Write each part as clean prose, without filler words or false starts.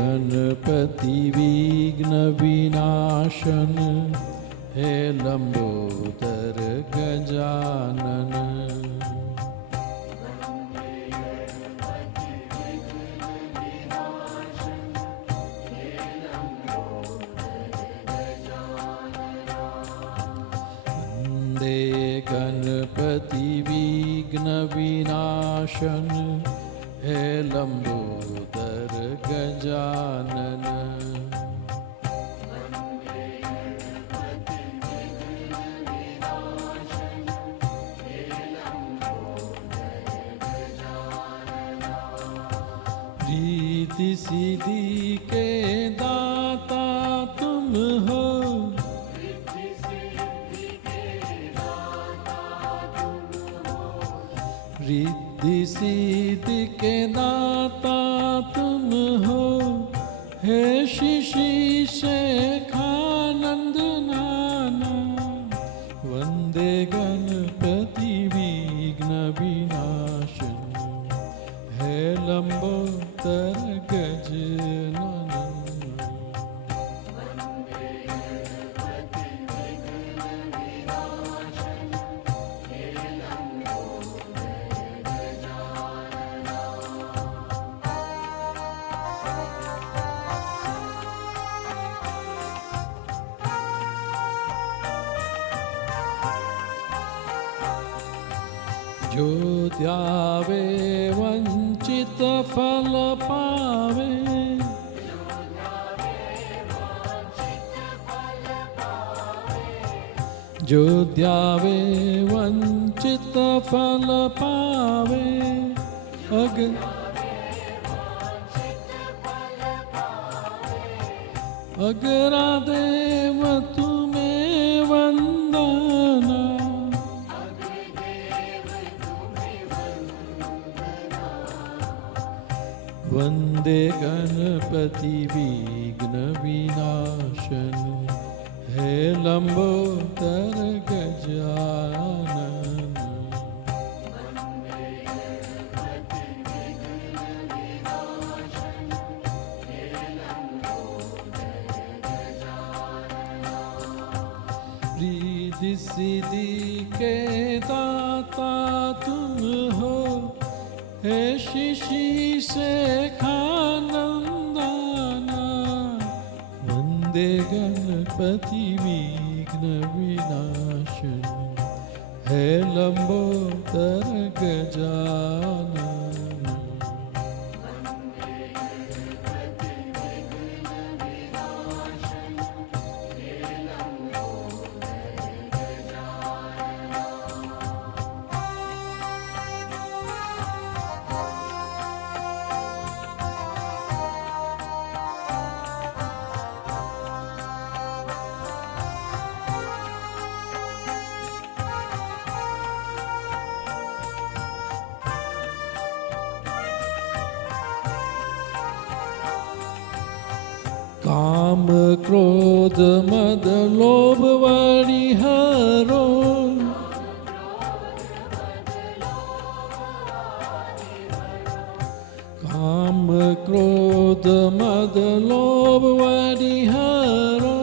गणपति विघ्न विनाशन हे लंबोदर गजानन। वन्दे गणपति विघ्न विनाशन हे लंबोदर गजानन। रिद्धि सिद्धि के दाता तुम हो, रिद्धि सिद्धि के दाता तुम हो, हे शिशिशेखानंद नाना। वंदे गणपति विघ्न विनाशन हे लंबोदर गजानन। जो ध्यावे वंचित फल पावे, जो ध्यावे वंचित फल पावे, अगरा देव तुम्हें वंदना। वंदे गणपति विघ्न विनाशन हे लंबोदर गजानन। रिद्धि सिद्धि के दाता तुम हो, हे शिशिशेखानंदना। वंदे गणपति विघ्न विनाशन हे लंबोदर गजानन। काम क्रोध मद लोभ वरिहरो, काम क्रोध मद लोभ वरिहरो।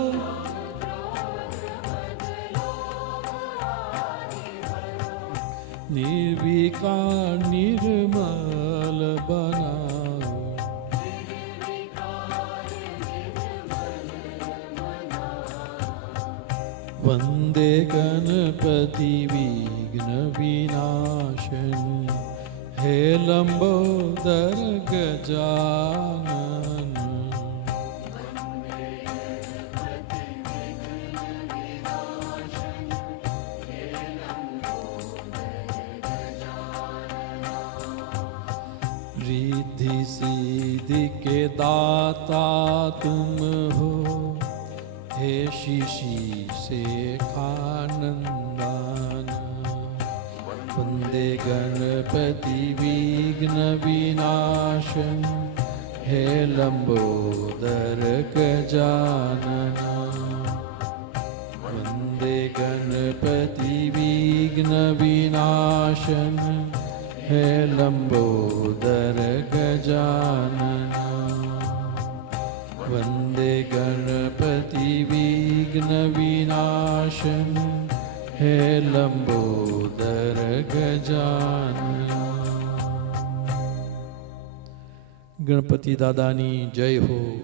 निर्विकार निर्मल बनाओ, वंदे गणपति विघ्न विनाशन हे लंबोदर गजानन। रिद्धि सिद्धि के दाता तुम हो, हे शिशिशेखानंदन। वंदे गणपति विघ्न विनाशन हे लंबोदर गजानन। वंदे गणपति विघ्न विनाशन हे लंबोदर गजानन। વંદે ગણપતિ વિઘ્ન વિનાશન હે લંબોદર ગજાનન. ગણપતિ દાદાની જય હો.